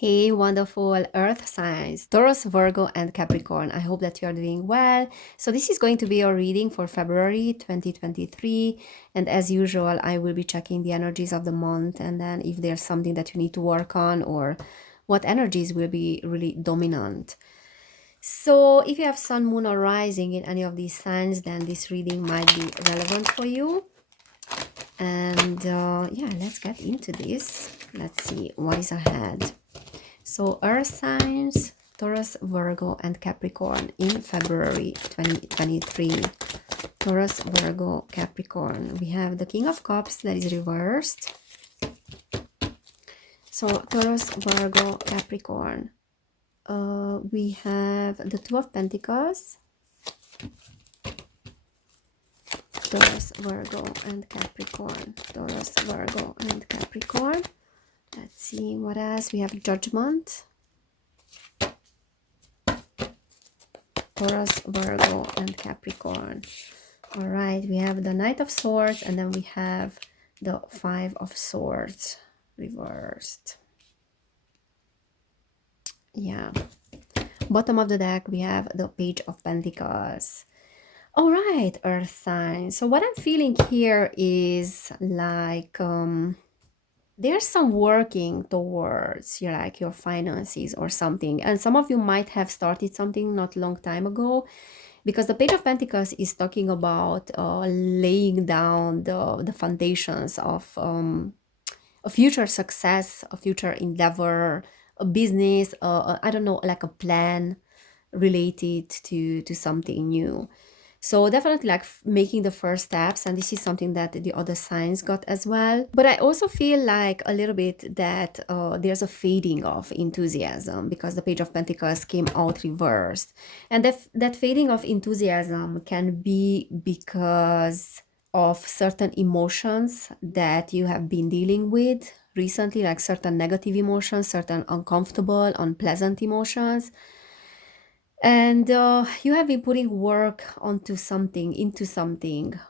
Hey, wonderful earth signs, Taurus, Virgo, and Capricorn. I hope that you are doing well. So this is going to be your reading for February 2023. And as usual, I will be checking the energies of the month and then if there's something that you need to work on or what energies will be really dominant. So if you have sun, moon, or rising in any of these signs, then this reading might be relevant for you. And yeah, let's get into this. Let's see what is ahead. So earth signs, Taurus, Virgo, and Capricorn in February 2023. Taurus, Virgo, Capricorn. We have the King of Cups that is reversed. So Taurus, Virgo, Capricorn. We have the Two of Pentacles. Taurus, Virgo, and Capricorn. Taurus, Virgo, and Capricorn. Let's see what else. We have Judgment. Taurus, Virgo, and Capricorn. All right, we have the Knight of Swords, and then we have the Five of Swords reversed. Yeah. Bottom of the deck, we have the Page of Pentacles. All right, Earth signs. So what I'm feeling here is like there's some working towards your finances or something, and some of you might have started something not long time ago, because the Page of Pentacles is talking about laying down the foundations of a future success, a future endeavor, a business, I don't know, like a plan related to something new. So definitely like making the first steps, and this is something that the other signs got as well. But I also feel like a little bit that there's a fading of enthusiasm, because the Page of Pentacles came out reversed. And that fading of enthusiasm can be because of certain emotions that you have been dealing with recently, like certain negative emotions, certain uncomfortable, unpleasant emotions. And you have been putting work into something,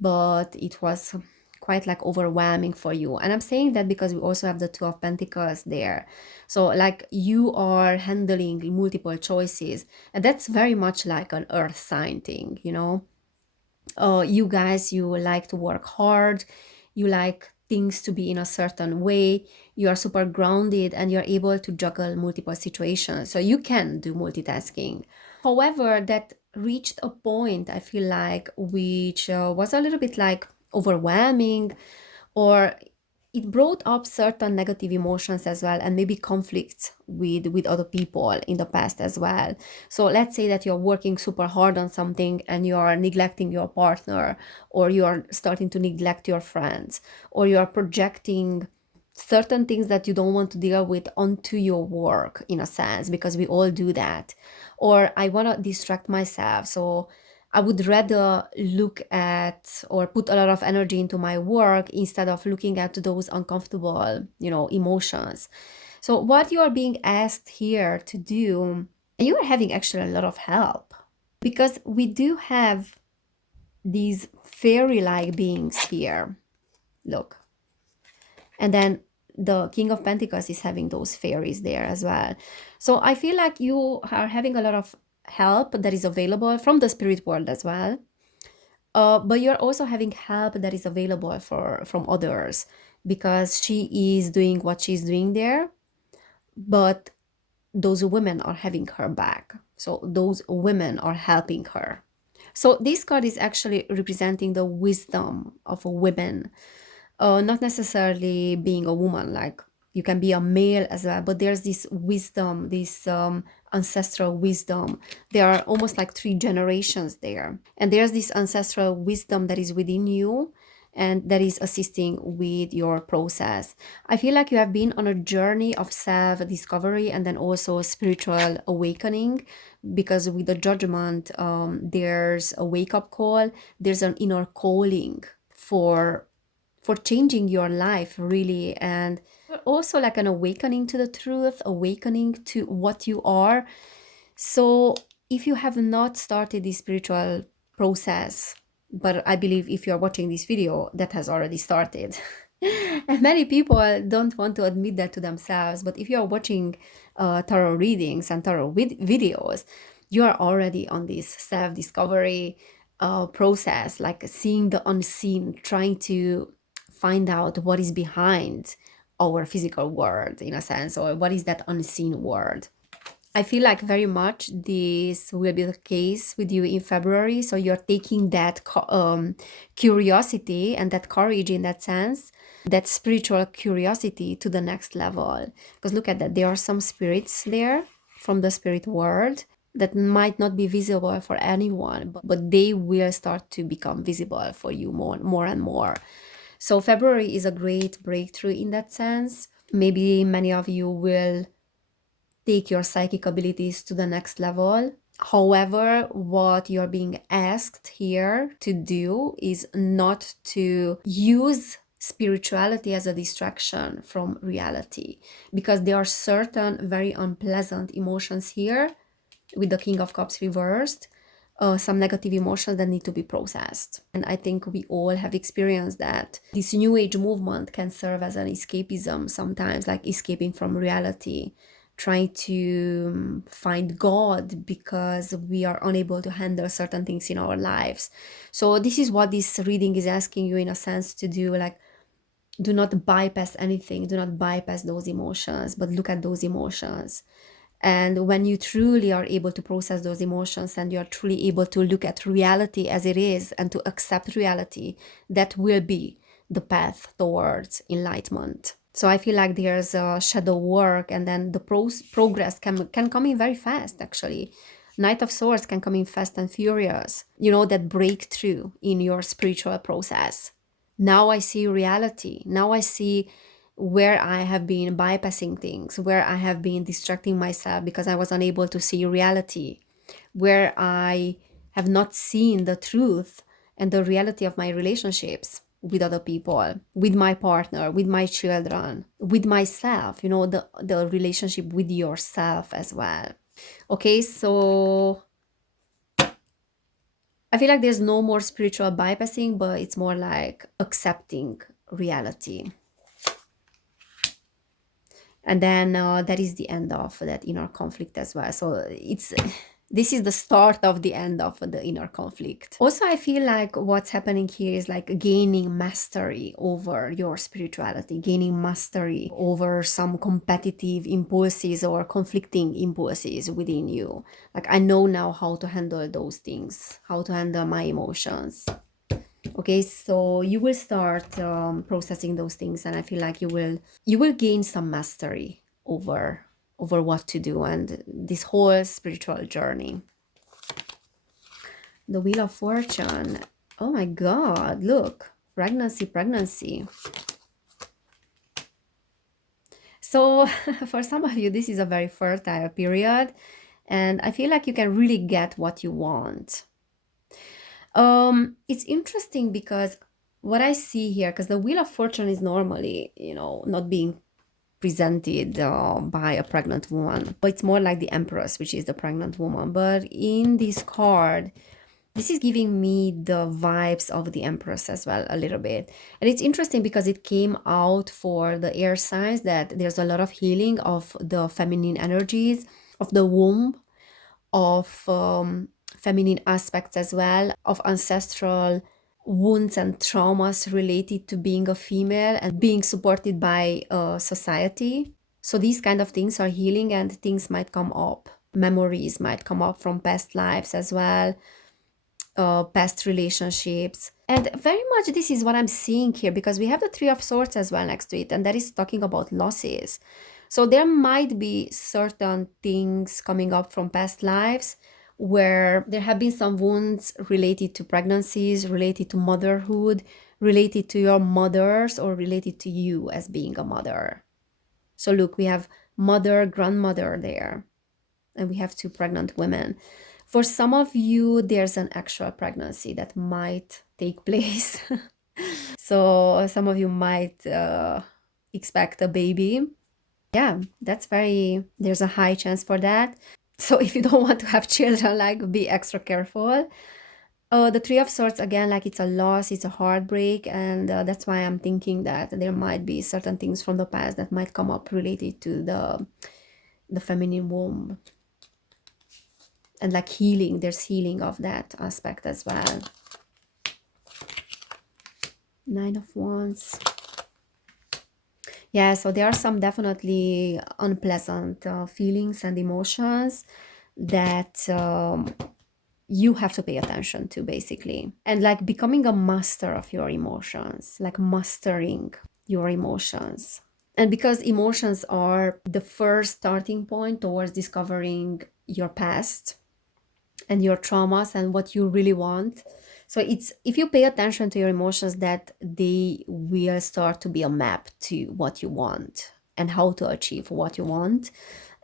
but it was quite like overwhelming for you. And I'm saying that because we also have the Two of Pentacles there. So like you are handling multiple choices, and that's very much like an earth sign thing, you know. You guys, you like to work hard, you like things to be in a certain way, you are super grounded, and you're able to juggle multiple situations, so you can do multitasking. However, that reached a point, I feel like, which was a little bit like overwhelming, or it brought up certain negative emotions as well, and maybe conflicts with other people in the past as well. So let's say that you're working super hard on something and you are neglecting your partner, or you are starting to neglect your friends, or you are projecting certain things that you don't want to deal with onto your work, in a sense, because we all do that. Or I want to distract myself, so I would rather look at or put a lot of energy into my work instead of looking at those uncomfortable, emotions. So what you are being asked here to do, you are having actually a lot of help, because we do have these fairy-like beings here. Look. And then the King of Pentacles is having those fairies there as well. So I feel like you are having a lot of help that is available from the spirit world as well. But you're also having help that is available from others, because she is doing what she's doing there, but those women are having her back. So those women are helping her. So this card is actually representing the wisdom of a woman, not necessarily being a woman, like you can be a male as well, but there's this wisdom, this ancestral wisdom. There are almost like 3 generations there, and there's this ancestral wisdom that is within you and that is assisting with your process. I feel like you have been on a journey of self-discovery and then also spiritual awakening, because with the Judgment, there's a wake-up call, there's an inner calling for changing your life, really, and also like an awakening to the truth, awakening to what you are. So if you have not started this spiritual process, but I believe if you're watching this video, that has already started. And many people don't want to admit that to themselves. But if you are watching tarot readings and tarot videos, you are already on this self-discovery process, like seeing the unseen, trying to find out what is behind our physical world, in a sense, or what is that unseen world. I feel like very much this will be the case with you in February. So you're taking that curiosity and that courage, in that sense, that spiritual curiosity, to the next level. Because look at that, there are some spirits there from the spirit world that might not be visible for anyone, but they will start to become visible for you more and more. So February is a great breakthrough in that sense. Maybe many of you will take your psychic abilities to the next level. However, what you're being asked here to do is not to use spirituality as a distraction from reality, because there are certain very unpleasant emotions here with the King of Cups reversed, some negative emotions that need to be processed. And I think we all have experienced that. This New Age movement can serve as an escapism sometimes, like escaping from reality, trying to find God because we are unable to handle certain things in our lives. So this is what this reading is asking you, in a sense, to do. Like, do not bypass anything, do not bypass those emotions, but look at those emotions. And when you truly are able to process those emotions, and you're truly able to look at reality as it is and to accept reality, that will be the path towards enlightenment. So I feel like there's a shadow work, and then the progress can come in very fast, actually. Knight of Swords can come in fast and furious. You know, that breakthrough in your spiritual process. Now I see reality. Now I see where I have been bypassing things, where I have been distracting myself because I was unable to see reality, where I have not seen the truth and the reality of my relationships with other people, with my partner, with my children, with myself, you know, the relationship with yourself as well. Okay, so I feel like there's no more spiritual bypassing, but it's more like accepting reality. And then that is the end of that inner conflict as well. So it's this is the start of the end of the inner conflict. Also, I feel like what's happening here is like gaining mastery over your spirituality, gaining mastery over some competitive impulses or conflicting impulses within you. Like, I know now how to handle those things, how to handle my emotions. Okay, so you will start processing those things, and I feel like you will gain some mastery over what to do and this whole spiritual journey. The Wheel of Fortune. Oh my God, look, pregnancy. So for some of you, this is a very fertile period, and I feel like you can really get what you want. It's interesting because what I see here, because the Wheel of Fortune is normally, not being presented by a pregnant woman, but it's more like the Empress, which is the pregnant woman. But in this card, this is giving me the vibes of the Empress as well, a little bit. And it's interesting because it came out for the air signs, that there's a lot of healing of the feminine energies, of the womb, of feminine aspects as well, of ancestral wounds and traumas related to being a female and being supported by society. So these kind of things are healing, and things might come up. Memories might come up from past lives as well, past relationships. And very much this is what I'm seeing here, because we have the Three of Swords as well next to it, and that is talking about losses. So there might be certain things coming up from past lives where there have been some wounds related to pregnancies, related to motherhood, related to your mothers, or related to you as being a mother. So look, we have mother, grandmother there, and we have two pregnant women. For some of you, there's an actual pregnancy that might take place. So some of you might expect a baby. Yeah, there's a high chance for that. So if you don't want to have children, like, be extra careful. The Three of Swords, again, like it's a loss, it's a heartbreak, and that's why I'm thinking that there might be certain things from the past that might come up related to the feminine womb, and like healing. There's healing of that aspect as well. Nine of Wands. Yeah, so there are some definitely unpleasant feelings and emotions that you have to pay attention to, basically. And like becoming a master of your emotions, like mastering your emotions. And because emotions are the first starting point towards discovering your past and your traumas and what you really want. So it's, if you pay attention to your emotions, that they will start to be a map to what you want and how to achieve what you want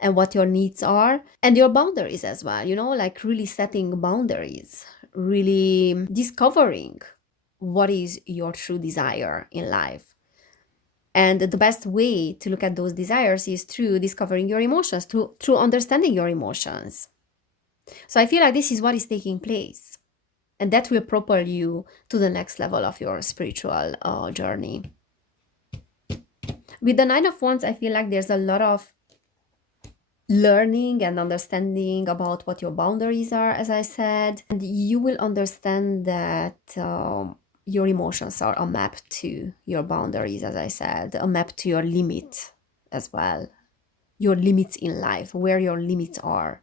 and what your needs are and your boundaries as well, you know, like really setting boundaries, really discovering what is your true desire in life. And the best way to look at those desires is through discovering your emotions, through understanding your emotions. So I feel like this is what is taking place. And that will propel you to the next level of your spiritual journey. With the Nine of Wands, I feel like there's a lot of learning and understanding about what your boundaries are, as I said. And you will understand that your emotions are a map to your boundaries, as I said, a map to your limit as well. Your limits in life, where your limits are,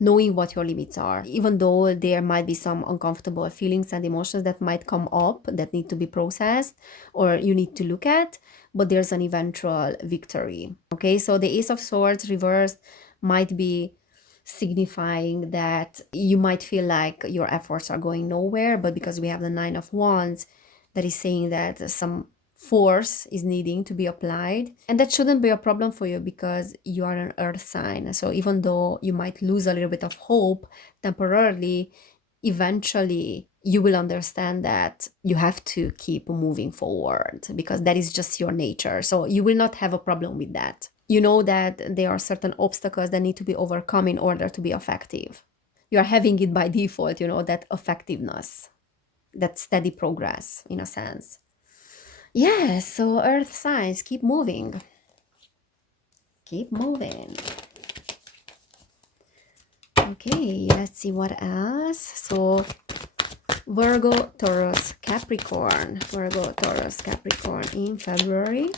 knowing what your limits are, even though there might be some uncomfortable feelings and emotions that might come up that need to be processed or you need to look at, but there's an eventual victory. Okay, so the Ace of Swords reversed might be signifying that you might feel like your efforts are going nowhere, but because we have the Nine of Wands, that is saying that some force is needing to be applied, and that shouldn't be a problem for you because you are an earth sign. So even though you might lose a little bit of hope temporarily, eventually you will understand that you have to keep moving forward because that is just your nature. So you will not have a problem with that. You know that there are certain obstacles that need to be overcome in order to be effective. You are having it by default, you know, that effectiveness, that steady progress in a sense. Yeah, so earth signs, keep moving. Keep moving. Okay, let's see what else. So Virgo, Taurus, Capricorn. Virgo, Taurus, Capricorn in February.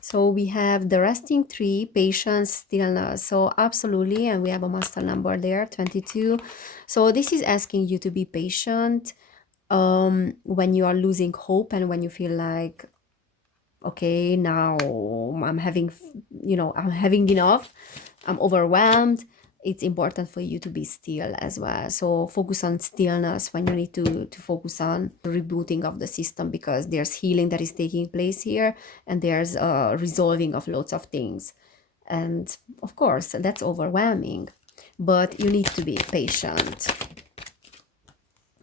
So we have the resting tree, patience, stillness. So absolutely, and we have a master number there, 22. So this is asking you to be patient when you are losing hope and when you feel like, okay, now I'm having, I'm having enough, I'm overwhelmed. It's important for you to be still as well. So focus on stillness when you need to focus on rebooting of the system, because there's healing that is taking place here and there's a resolving of lots of things. And of course, that's overwhelming, but you need to be patient.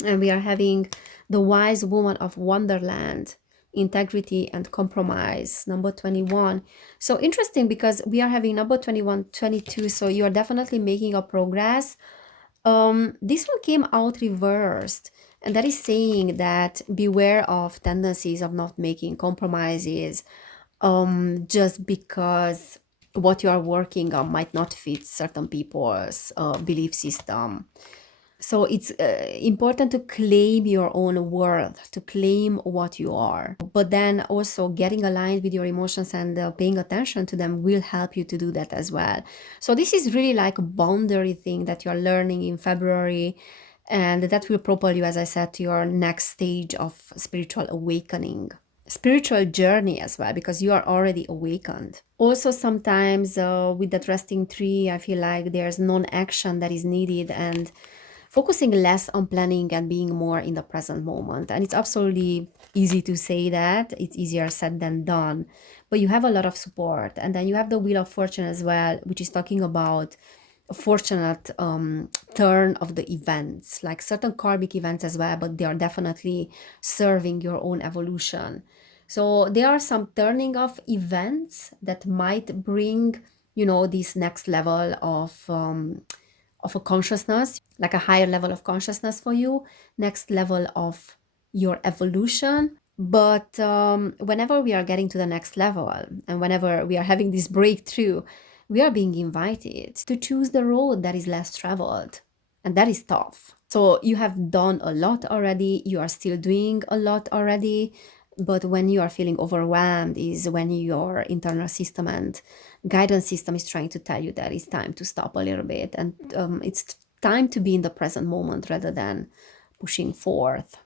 And we are having the wise woman of Wonderland, integrity and compromise, number 21. So interesting because we are having number 21, 22. So you are definitely making a progress. This one came out reversed, and that is saying that beware of tendencies of not making compromises just because what you are working on might not fit certain people's belief system. So it's important to claim your own worth, to claim what you are. But then also getting aligned with your emotions and paying attention to them will help you to do that as well. So this is really like a boundary thing that you're learning in February. And that will propel you, as I said, to your next stage of spiritual awakening, spiritual journey as well, because you are already awakened. Also, sometimes with that resting tree, I feel like there's non-action that is needed and focusing less on planning and being more in the present moment. And it's absolutely easy to say that, it's easier said than done, but you have a lot of support. And then you have the Wheel of Fortune as well, which is talking about a fortunate turn of the events, like certain karmic events as well, but they are definitely serving your own evolution. So there are some turning of events that might bring, this next level of a consciousness, like a higher level of consciousness for you, next level of your evolution. But whenever we are getting to the next level and whenever we are having this breakthrough, we are being invited to choose the road that is less traveled. And that is tough. So you have done a lot already, you are still doing a lot already. But when you are feeling overwhelmed is when your internal system and guidance system is trying to tell you that it's time to stop a little bit, and it's time to be in the present moment rather than pushing forth.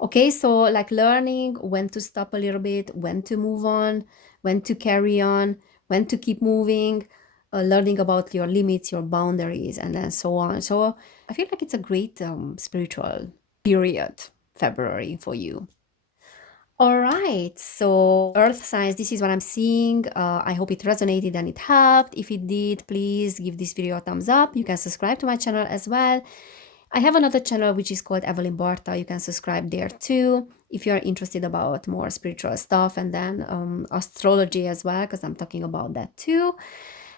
Okay, so like learning when to stop a little bit, when to move on, when to carry on, when to keep moving, learning about your limits, your boundaries, and then so on. So I feel like it's a great spiritual period, February, for you. All right, so Earth signs, this is what I'm seeing. I hope it resonated and it helped. If it did, please give this video a thumbs up. You can subscribe to my channel as well. I have another channel which is called Evelin Barta. You can subscribe there too if you're interested about more spiritual stuff, and then astrology as well, because I'm talking about that too.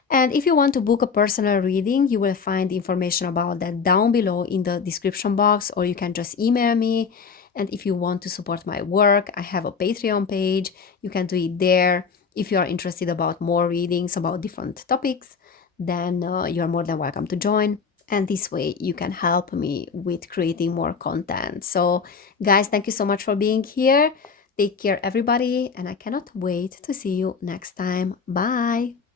And if you want to book a personal reading, you will find information about that down below in the description box, or you can just email me. And if you want to support my work, I have a Patreon page. You can do it there. If you are interested about more readings about different topics, then you're more than welcome to join. And this way you can help me with creating more content. So guys, thank you so much for being here. Take care, everybody, and I cannot wait to see you next time. Bye.